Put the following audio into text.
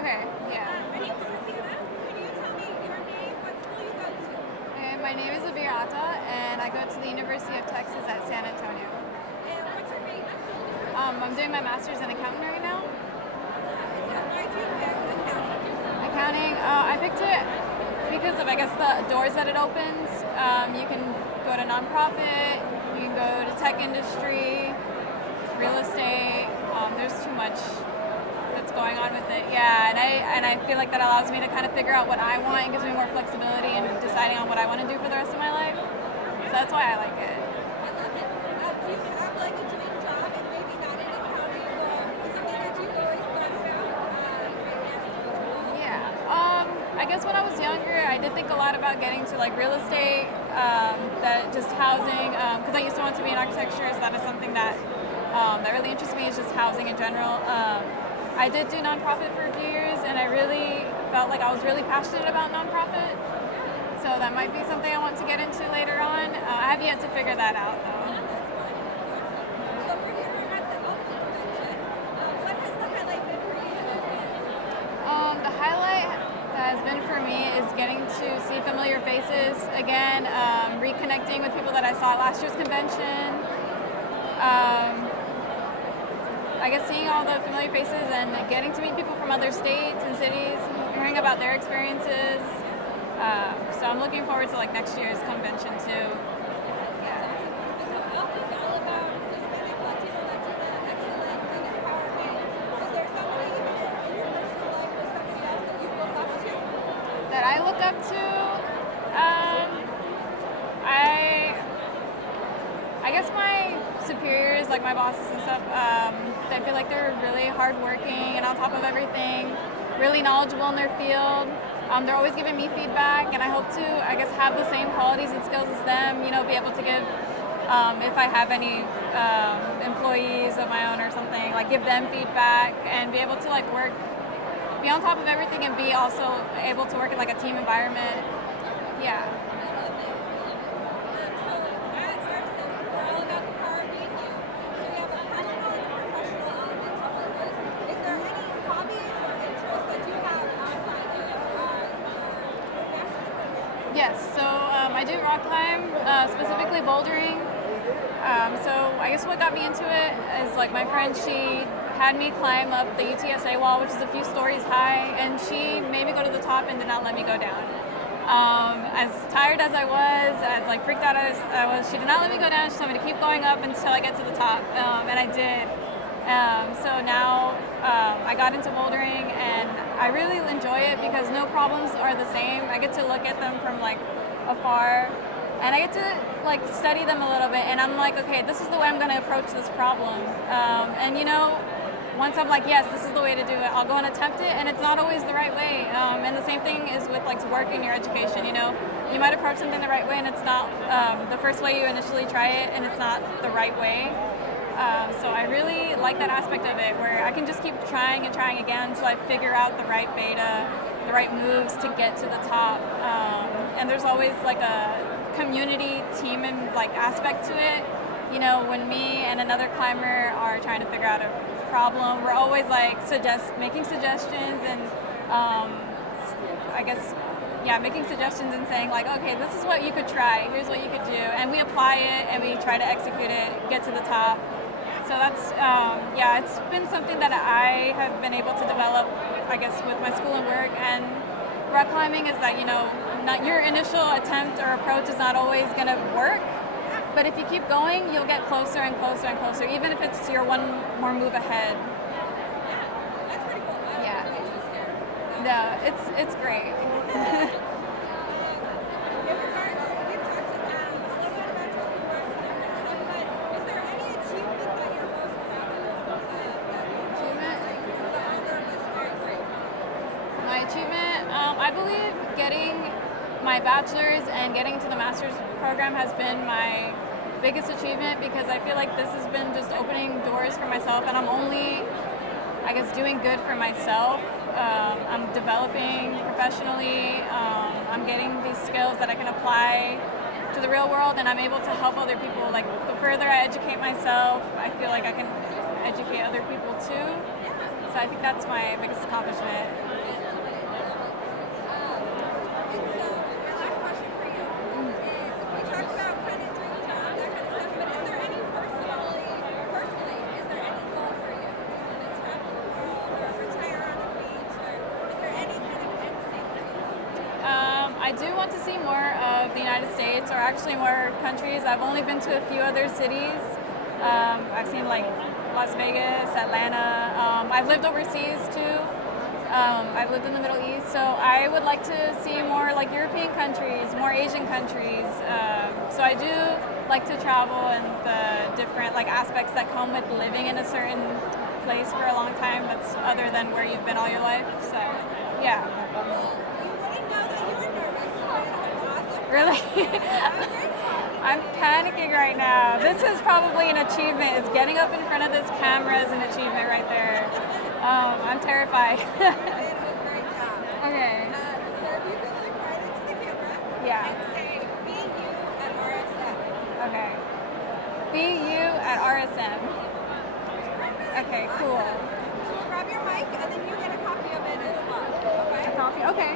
Okay, yeah. My name is Susanna. Can you tell me your name, what school you go to? And my name is Abeer, and I go to the University of Texas at San Antonio. And what's your major? I'm doing my master's in accounting right now. So why do you pick accounting? Accounting, I picked it because of, I guess, the doors that it opens. You can go to nonprofit, you can go to tech industry, real estate. There's too much that's going on with it. Yeah, and I feel like that allows me to kind of figure out what I want and gives me more flexibility in deciding on what I want to do for the rest of my life. So that's why I like it. I love it. Do you have like a dream job and maybe not in accounting or something that you always thought about right now? Yeah. I guess when I was younger, I did think a lot about getting to like real estate, that just housing, because I used to want to be in architecture, so that is something that really interests me, is just housing in general. I did do nonprofit for a few years, and I really felt like I was really passionate about nonprofit. So that might be something I want to get into later on. I have yet to figure that out, though. So we're here at the Ultimate Convention. What has the highlight been for you? The highlight that has been for me is getting to see familiar faces again, reconnecting with people that I saw at last year's convention. I guess seeing all the familiar faces and getting to meet people from other states and cities, hearing about their experiences. So I'm looking forward to like next year's convention too. Yeah. So Alpha is all about Hispanic, Latino, excellence and empowerment. Is there somebody even in your personal life or somebody else that you look up to? That I look up to, I guess my superiors, like my bosses and stuff, I feel like they're really hardworking and on top of everything, really knowledgeable in their field. They're always giving me feedback, and I hope to, I guess, have the same qualities and skills as them. You know, be able to give, if I have any employees of my own or something, like give them feedback and be able to like work, be on top of everything, and be also able to work in like a team environment. Yeah. Yes, so I do rock climb, specifically bouldering. So I guess what got me into it is like my friend, she had me climb up the UTSA wall, which is a few stories high, and she made me go to the top and did not let me go down. As tired as I was, as like freaked out as I was, she did not let me go down. She told me to keep going up until I get to the top, and I did. So now I got into bouldering, and I really enjoy it because no problems are the same. I get to look at them from like afar, and I get to like study them a little bit, and I'm like, okay, this is the way I'm going to approach this problem. And you know, once I'm like, yes, this is the way to do it, I'll go and attempt it, and it's not always the right way. And the same thing is with like work in your education. You know, you might approach something the right way, and it's not the first way you initially try it, and it's not the right way. So I really like that aspect of it, where I can just keep trying and trying again until I figure out the right beta, the right moves to get to the top. And there's always like a community team and like aspect to it. You know, when me and another climber are trying to figure out a problem, we're always like making suggestions and I guess, yeah, making suggestions and saying like, okay, this is what you could try, here's what you could do, and we apply it and we try to execute it, get to the top. So that's, yeah, it's been something that I have been able to develop, I guess, with my school and work. And rock climbing is that, you know, not your initial attempt or approach is not always going to work, but if you keep going, you'll get closer and closer and closer, even if it's your one more move ahead. That's pretty cool. Yeah. No, it's great. My achievement, I believe getting my bachelor's and getting into the master's program has been my biggest achievement, because I feel like this has been just opening doors for myself, and I'm only, I guess, doing good for myself. I'm developing professionally, I'm getting these skills that I can apply to the real world, and I'm able to help other people. Like, the further I educate myself, I feel like I can educate other people too. So I think that's my biggest accomplishment. do want to see more of the United States, or actually more countries. I've only been to a few other cities. I've seen like Las Vegas, Atlanta. I've lived overseas too. I've lived in the Middle East, so I would like to see more like European countries, more Asian countries. So I do like to travel and the different like aspects that come with living in a certain place for a long time that's other than where you've been all your life. So yeah. Well, you wouldn't know that you were nervous. You had an awesome Really? I'm panicking right now. This is probably an achievement. Is getting up in front of this camera is an achievement right there. I'm terrified. You did a great job. Okay. So if you could look right into the camera Yeah. and say, be you at RSM. Okay. Be you at RSM. Okay, cool. So we'll grab your mic and then you get a copy of it as well. Okay? Copy? Okay.